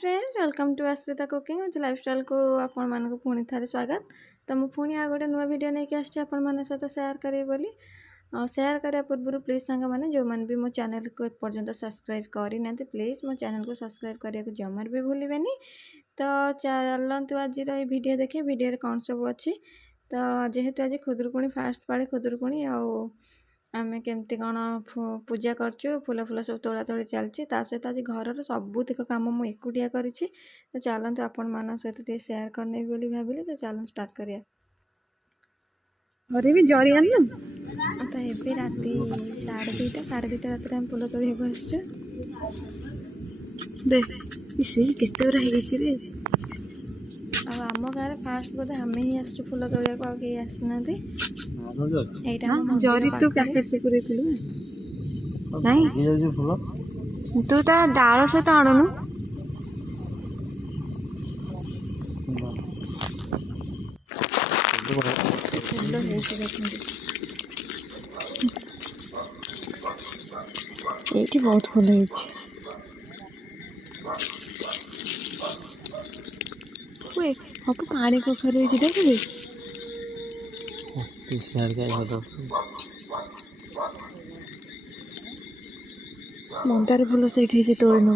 Friends welcome to Ashrita cooking with lifestyle को आपण मानक पुणी थारे स्वागत। तो मुझे पुणी आ गोटे नुआ वीडियो नहीं आसी आपण सहित सेयार करें बोली सेयार करा पूर्व प्लीज सांग मैंने जो मैंने भी मो चैनल को पर्यंत सब्सक्राइब करना प्लीज मो चैनल को सब्सक्राइब करने को जमार भी भूलें। तो चलतु आज वीडियो देखिए वीडियो कौन सब अच्छी। तो जेहेतु आज खुदुरकुणी फास्ट पाड़े खुदुरकुणी आमे केमती कौन पूजा करचु फूल फूल सब तोड़ा तोड़ी चलती सहित आज घर सबुतिक कम मुझे एकुटिया करी। तो चलतु आपण मान सहित टे सेयार करने बोली भाविली। तो चलो स्टार्ट करिया। अरे भी जरी आना तो ये राति 2:30 रात हम फूल तोड़ आसचु। दे इसे केते बरा हे रे आम गाँव फास्ट बोधे आम ही आसचु फूल तोड़ा को आगे आसना जरी तू पैकेट से कुरेथिलु नहीं तू ता डाल सहित आणुनु ये बहुत फूल है। हम पानी कखर देखिए मंदार फूल से तोड़ नु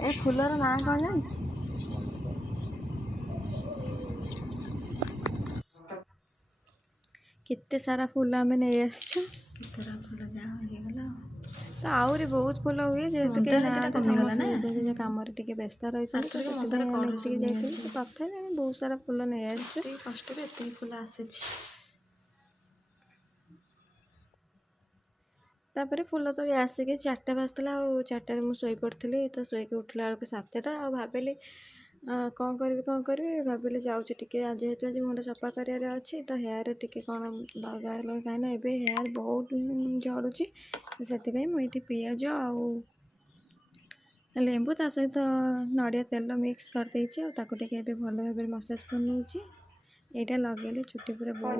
ए फूलर ना कौन जान केते सारा फूल आम नहीं आसचु केते फूल जगला तो आहरी बहुत फूल हुए जेहेतु के कम व्यस्त रही तथा बहुत सारा फूल नहीं आसचु कष्ट एत फूल आसी। तापर फूल तो आसिक 4टा बाजला और 4टार मुझे पड़ी तो शोक उठला बेलू 7टा आ भाविली कौन करी भाविली जाऊँगी टे जेहेतु आज मुंड सफा कर अच्छी तो हेयर टे कौन लगा कहीं एवं हेयर बहुत झड़ुची से मुझे पिज आ लेंबू ता सहित नड़िया तेल मिक्स करदे भल भाव मसाज कर नौची यहाँ लगे चुटी पूरा बहुत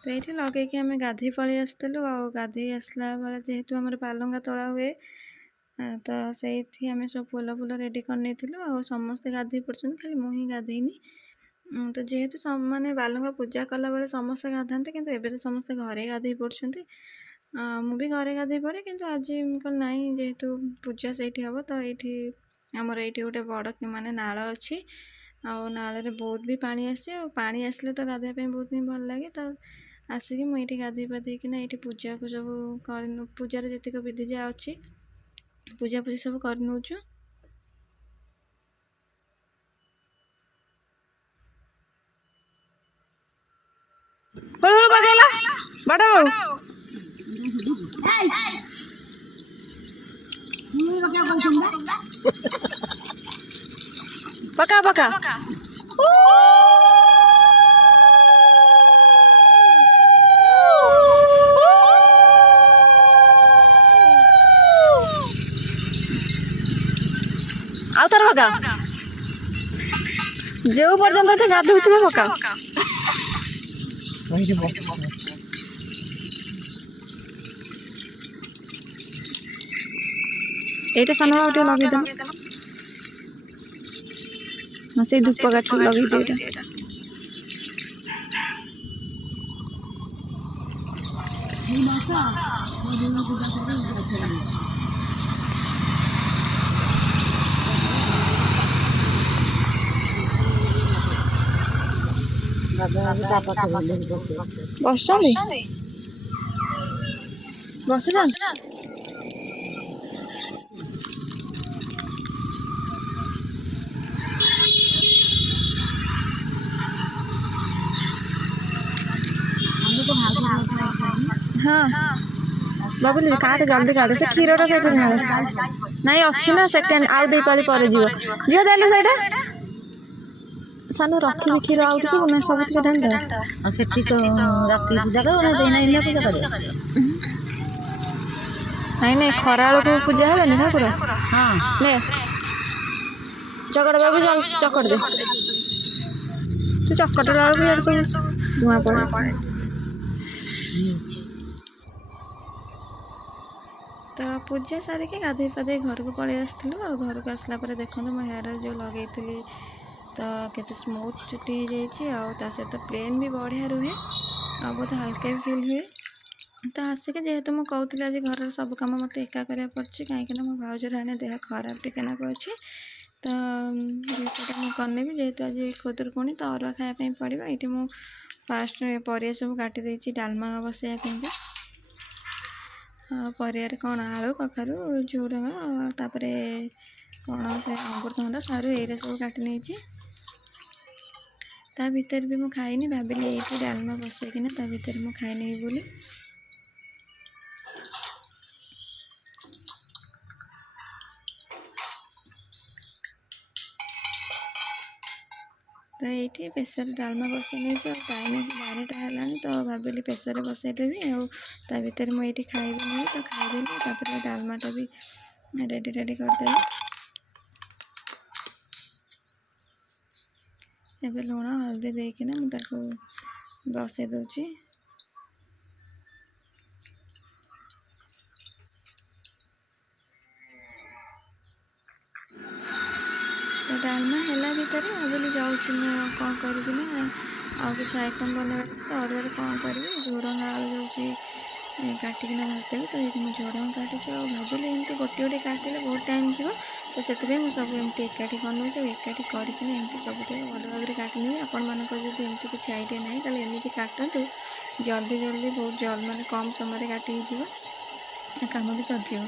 तो ये लगे आम गाधे पलि आसलु गाधे आसला बेले जेहेतु आम पालंगा तोड़ा हुए तो से आम सब फूल फूल रेडी कर समस्ते गाधे पड़ते खाली मुझे गाधेनी। तो जेहेतु मैंने बालुंगा पूजा कला बेले समस्ते गाधाते कि एबे तो समस्ते घरे गाधे पड़ते मुझे घरे गाधे पड़े कि आज कल ना जेहेतु पूजा से हम तो ये आमर ये गोटे बड़ माने नाल अच्छी नाल बहुत भी पानी आसे पानी आसले तो गाधे बहुत ही भल लगे। तो आसिक मुझे गाधे पाधेकिना ये पूजा को सब कर पूजार जीक विधि जहाँ अच्छी पूजा पूजी सब कर नौचु। पका पका आउतर पका जो पर्यंत गाधु पका ये सान लगे से धूप काठ लगे बस हाँ बाबुल काट जल्दी काट से क्षीर नहीं अच्छी ना सेकेंड आउ दे पाली पर जीव जीव देलु सेटा सानू रखी क्षीर आउ टिके ना सब से डाल सेठी तो राती पूजा कर ना देना इना पूजा कर नहीं नहीं खरा को पूजा है ना ठाकुर हाँ ले ଚକଟା ବାବୁ ଚକଟ ଦେ ତୁ ଚକଟଲା ବେଳକୁ ଇଆଡ଼େ ସବୁ ଧୂଆଁ ପଡ଼େ। ତ ପୂଜା ସାରିକି ଗାଧୋଇ ପାଧୋଇ ଘରକୁ ପଳେଇ ଆସିଥିଲୁ। ଆଉ ଘରକୁ ଆସିଲା ପରେ ଦେଖନ୍ତୁ ମୋ ହେୟାର ଯେଉଁ ଲଗେଇଥିଲି ତ କେତେ ସ୍ମୁଥ୍ ଚୁଟି ହେଇଯାଇଛି। ଆଉ ତା ସହିତ ପ୍ଲେନ୍ ବି ବଢ଼ିଆ ରୁହେ ଆଉ ବହୁତ ହାଲକା ବି ଫିଲ୍ ହୁଏ। ତ ଆସିକି ଯେହେତୁ ମୁଁ କହୁଥିଲି ଆଜି ଘରର ସବୁ କାମ ମୋତେ ଏକା କରିବାକୁ ପଡ଼ୁଛି, କାହିଁକିନା ମୋ ଭାଉଜର ଆଣେ ଦେହ ଖରାପ ଟିକେ ନାକୁ ଅଛି। ତ ସେଇଟା ମୁଁ କରିନେବି, ଯେହେତୁ ଆଜି ଖୁଦୁରୁକୁଣୀ ତ ଅରୁଆ ଖାଇବା ପାଇଁ ପଡ଼ିବ। ଏଇଠି ମୁଁ ଫାଷ୍ଟ ପରିବା ସବୁ କାଟି ଦେଇଛି ଡାଲମା ବସାଇବା ପାଇଁକା। ପରିବାରେ କ'ଣ ଆଳୁ, କଖାରୁ, ଝୁଡ଼ଙ୍ଗ, ତାପରେ କ'ଣ ସେ ଅମୃତଭଣ୍ଡା, ସାରୁ ଏଇରା ସବୁ କାଟି ନେଇଛି। ତା ଭିତରେ ବି ମୁଁ ଖାଇନି, ଭାବିଲି ଏଇଠି ଡାଲମା ବସେଇକିନା ତା ଭିତରେ ମୁଁ ଖାଇନେବି ବୋଲି। ତ ଏଇଠି ପ୍ରେସରରେ ଡାଲମା ବସାଇ ନେଇଛି। ଆଉ ଟାଇମ୍ ଆସି 12ଟା ହେଲାଣି, ତ ଭାବିଲି ପ୍ରେସରରେ ବସାଇଦେବି। ଆଉ ତା ଭିତରେ ମୁଁ ଏଇଠି ଖାଇବି ନାହିଁ, ତ ଖାଇଦେଲି। ତାପରେ ଡାଲମାଟା ବି ରେଡ଼ି କରିଦେଲି। ଏବେ ଲୁଣ ହଳଦୀ ଦେଇକିନା ମୁଁ ତାକୁ ବସାଇ ଦେଉଛି। ତ ଡାଲମା ହେଲା ଭିତରେ ଭାବିଲି ଯାଉଛି ମୁଁ କ'ଣ କରିବି ନା ଆଉ କିଛି ଆଇଟମ୍ ବନେଇବା। ତ ଅରୁଆରେ କ'ଣ କରିବି, ଝୁଡ଼ଙ୍ଗ ଆଳୁ ଯାଉଛି କାଟିକିନା ଭାଜିଦେବି। ତ ଏଇଠି ମୁଁ ଝୁଡ଼ଙ୍ଗ କାଟୁଛି। ଆଉ ଭାବିଲି ଏମିତି ଗୋଟିଏ କାଟିଲେ ବହୁତ ଟାଇମ୍ ଯିବ, ତ ସେଥିପାଇଁ ମୁଁ ସବୁ ଏମିତି ଏକାଠି କରିନେଉଛି। ଆଉ ଏକାଠି କରିକିନା ଏମିତି ସବୁଥିରେ ଭଲ ଭାବରେ କାଟିନେବି। ଆପଣମାନଙ୍କର ଯଦି ଏମିତି କିଛି ଆଇଡ଼ିଆ ନାହିଁ ତାହେଲେ ଏମିତି କାଟନ୍ତୁ, ଜଲ୍ଦି ବହୁତ ମାନେ କମ୍ ସମୟରେ କାଟି ହେଇଯିବ, କାମ ବି ସରିଯିବ।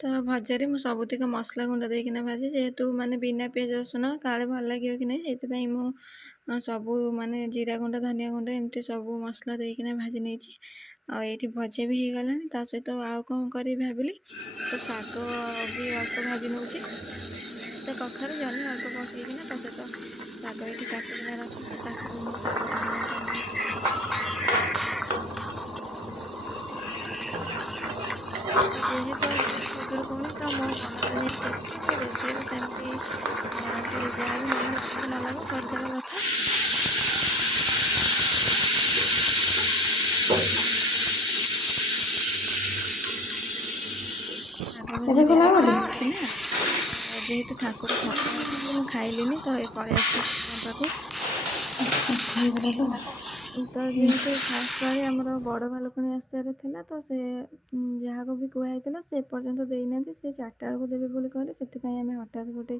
ତ ଭଜାରେ ମୁଁ ସବୁତିକ ମସଲା ଗୁଣ୍ଡ ଦେଇକିନା ଭାଜେ, ଯେହେତୁ ମାନେ ବିନା ପିଆଜ ରସୁଣ କାଳେ ଭଲ ଲାଗିବ କି ନାହିଁ, ସେଇଥିପାଇଁ ମୁଁ ସବୁ ମାନେ ଜିରା ଗୁଣ୍ଡ, ଧନିଆ ଗୁଣ୍ଡ ଏମିତି ସବୁ ମସଲା ଦେଇକିନା ଭାଜି ନେଇଛି। ଆଉ ଏଇଠି ଭଜା ବି ହେଇଗଲାଣି। ତା ସହିତ ଆଉ କ'ଣ କରିବି ଭାବିଲି, ତ ଶାଗ ବି ଅଳ୍ପ ଭାଜି ନେଉଛି। ତ କଖାରୁ ଜହ୍ନି ଅଳ୍ପ ପକେଇକିନା ତା ସହିତ ଶାଗ ଏଇଠି କାଟିକିନା ରଖିଛି, ତାକୁ ମୁଁ ଶାଗ ଭାଜିବା ପାଇଁ ଯେହେତୁ ଖୁଦୁରୁକୁଣୀ ତ ମୋ ମନରେ ଯେମିତି ଅଛି କି ରୋଷେଇରେ ସେମିତି ଯାହା ବି ମନ ଲାଗୁ ନ ଲାଗୁ କରିଦେବା କଥା। ଯେହେତୁ ଠାକୁର ମୁଁ ଖାଇଲିନି ତ ପଳେଇ ଆସିଛି ପାଖକୁ। ତ ଯେହେତୁ ଫାଷ୍ଟ ପାଳି ଆମର ବଡ଼ ଭାଲୁକୁଣି ଆସିବାର ଥିଲା, ତ ସେ ଯାହାକୁ ବି କୁହା ହେଇଥିଲା ସେ ଏପର୍ଯ୍ୟନ୍ତ ଦେଇନାହାନ୍ତି। ସେ 4ଟା ବେଳକୁ ଦେବେ ବୋଲି କହିଲେ, ସେଥିପାଇଁ ଆମେ ହଠାତ୍ ଗୋଟେ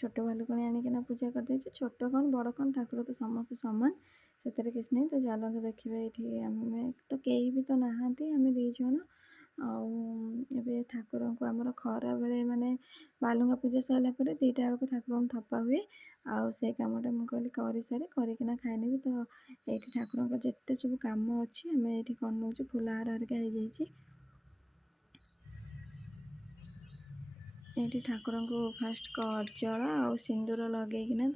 ଛୋଟ ଭାଲୁକୁଣି ଆଣିକିନା ପୂଜା କରିଦେଇଛୁ। ଛୋଟ କ'ଣ ବଡ଼ କ'ଣ ଠାକୁର ତ ସମସ୍ତେ ସମାନ, ସେଥିରେ କିଛି ନାହିଁ। ତ ଚାଲନ୍ତୁ ଦେଖିବେ, ଏଇଠି ଆମେ ତ କେହି ବି ତ ନାହାନ୍ତି, ଆମେ 2 ଜଣ। ଆଉ ଏବେ ଠାକୁରଙ୍କୁ ଆମର ଖରା ବେଳେ ମାନେ ବାଲୁଙ୍ଗା ପୂଜା ସରିଲା ପରେ 2ଟା ବେଳକୁ ଠାକୁରଙ୍କୁ ଥପା ହୁଏ। ଆଉ ସେ କାମଟା ମୁଁ କହିଲି କରିସାରେ କରିକିନା ଖାଇନେବି। ତ ଏଇଠି ଠାକୁରଙ୍କ ଯେତେ ସବୁ କାମ ଅଛି ଆମେ ଏଇଠି କରିନେଉଛୁ। ଫୁଲହାର ହେରିକା ହେଇଯାଇଛି। ଏଇଠି ଠାକୁରଙ୍କୁ ଫାଷ୍ଟ କଜଳ ଆଉ ସିନ୍ଦୁର ଲଗେଇକିନା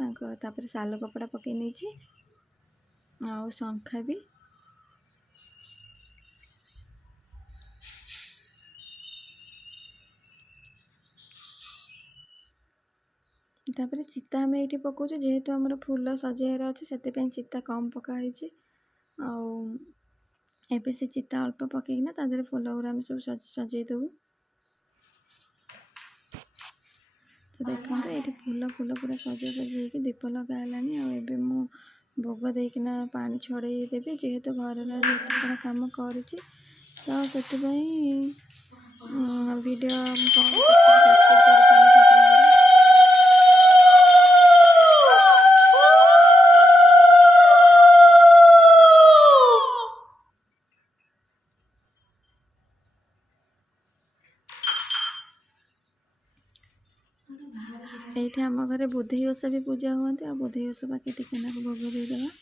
ତାପରେ ଶାଲ କପଡ଼ା ପକେଇ ନେଇଛି, ଆଉ ଶଙ୍ଖା ବି। ତାପରେ ଚିତା ଆମେ ଏଇଠି ପକାଉଛୁ, ଯେହେତୁ ଆମର ଫୁଲ ସଜେଇବାର ଅଛି ସେଥିପାଇଁ ଚିତା କମ୍ ପକା ହେଇଛି। ଆଉ ଏବେ ସେ ଚିତା ଅଳ୍ପ ପକେଇକିନା ତା ଦେହରେ ଫୁଲ ଗୁରା ଆମେ ସବୁ ସଜେଇ ଦେବୁ। ତ ଦେଖନ୍ତୁ ଏଇଠି ଫୁଲ ପୁରା ସଜା ହେଇକି ଦୀପ ଲଗା ହେଲାଣି। ଆଉ ଏବେ ମୁଁ ଭୋଗ ଦେଇକିନା ପାଣି ଛଡ଼େଇ ଦେବି। ଯେହେତୁ ଘରର ଆଜି ଏତେ ସାରା କାମ କରିଛି ତ ସେଥିପାଇଁ ଭିଡ଼ିଓ ମୁଁ କ'ଣ କ୍ୟାପଚର୍ କରିପାରୁନି ଠାକୁରଙ୍କର। ଏଇଠି ଆମ ଘରେ ବୁଧେଇ ଓଷା ବି ପୂଜା ହୁଅନ୍ତି, ଆଉ ବୁଧେଇ ଓଷା ପାଖେ ଟିକେ ନାକୁ ଭୋଗ ଦେଇଦେବା।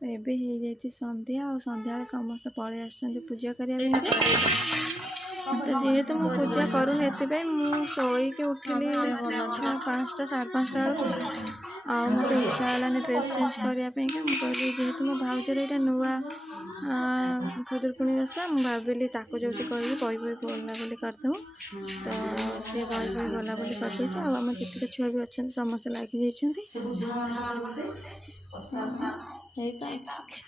ତ ଏବେ ହେଇଯାଇଛି ସନ୍ଧ୍ୟା, ଆଉ ସନ୍ଧ୍ୟାବେଳେ ସମସ୍ତେ ପଳେଇ ଆସିଛନ୍ତି ପୂଜା କରିବା ପାଇଁ। ତ ଯେହେତୁ ମୁଁ ପୂଜା କରୁନି ଏଥିପାଇଁ ମୁଁ ଶୋଇକି ଉଠିଲି 5ଟା ସାଢ଼େ 5ଟା ବେଳକୁ। ଆଉ ମୋତେ ଇଚ୍ଛା ହେଲାନି ଡ୍ରେସ୍ ଚେଞ୍ଜ କରିବା ପାଇଁକା। ମୁଁ କହିଲି ଯେହେତୁ ମୋ ଭାଉଜର ଏଇଟା ନୂଆ ଖୁଦୁରୁକୁଣୀ ଓଷା, ମୁଁ ଭାବିଲି ତାକୁ ଯାଉଛି କହିକି ବହି ବୋଲାବୋଲି କରିଦେବୁ। ତ ସିଏ ବହି ବୋଲାବୋଲି କରିଦେଉଛି, ଆଉ ଆମ ଯେତିକି ଛୁଆ ବି ଅଛନ୍ତି ସମସ୍ତେ ଲାଗି ଯାଇଛନ୍ତି। ହେଇପାରୁଛି।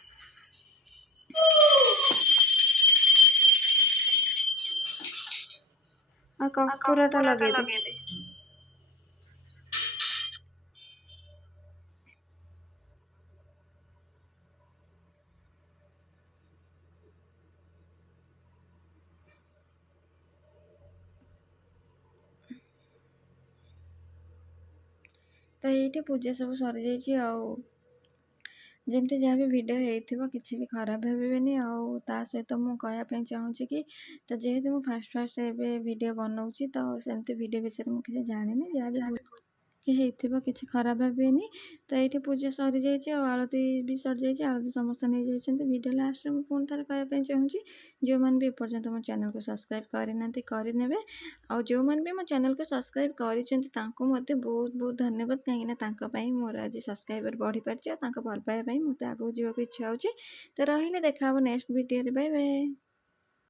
ଆଉ କର୍ପୂରଟା ଲଗେଇଦେ। ତ ଏଇଠି ପୂଜା ସବୁ ସରିଯାଇଛି। ଆଉ ଯେମିତି ଯାହା ବି ଭିଡ଼ିଓ ହେଇଥିବ କିଛି ବି ଖରାପ ଭାବିବେନି। ଆଉ ତା ସହିତ ମୁଁ କହିବା ପାଇଁ ଚାହୁଁଛି କି ତ ଯେହେତୁ ମୁଁ ଫାଷ୍ଟ ଏବେ ଭିଡ଼ିଓ ବନାଉଛି, ତ ସେମିତି ଭିଡ଼ିଓ ବିଷୟରେ ମୁଁ କିଛି ଜାଣିନି। ଯାହା ବି କି ହେଇଥିବ କିଛି ଖରାପ ଭାବିବେନି। ତ ଏଇଠି ପୂଜା ସରିଯାଇଛି, ଆଉ ଆଳତି ବି ସରିଯାଇଛି। ଆଳତି ସମସ୍ତେ ନେଇଯାଇଛନ୍ତି। ଭିଡ଼ିଓ ଲାଷ୍ଟରେ ମୁଁ ପୁଣି ଥରେ କହିବା ପାଇଁ ଚାହୁଁଛି, ଯେଉଁମାନେ ବି ଏପର୍ଯ୍ୟନ୍ତ ମୋ ଚ୍ୟାନେଲକୁ ସବସ୍କ୍ରାଇବ୍ କରିନାହାନ୍ତି କରିନେବେ। ଆଉ ଯେଉଁମାନେ ବି ମୋ ଚ୍ୟାନେଲକୁ ସବସ୍କ୍ରାଇବ୍ କରିଛନ୍ତି ତାଙ୍କୁ ମୋତେ ବହୁତ ବହୁତ ଧନ୍ୟବାଦ। କାହିଁକିନା ତାଙ୍କ ପାଇଁ ମୋର ଆଜି ସବସ୍କ୍ରାଇବର ବଢ଼ିପାରିଛି, ଆଉ ତାଙ୍କ ଭଲ ପାଇବା ପାଇଁ ମୋତେ ଆଗକୁ ଯିବାକୁ ଇଚ୍ଛା ହେଉଛି। ତ ରହିଲେ ଦେଖା ହେବ ନେକ୍ସଟ ଭିଡ଼ିଓରେ। Bye bye.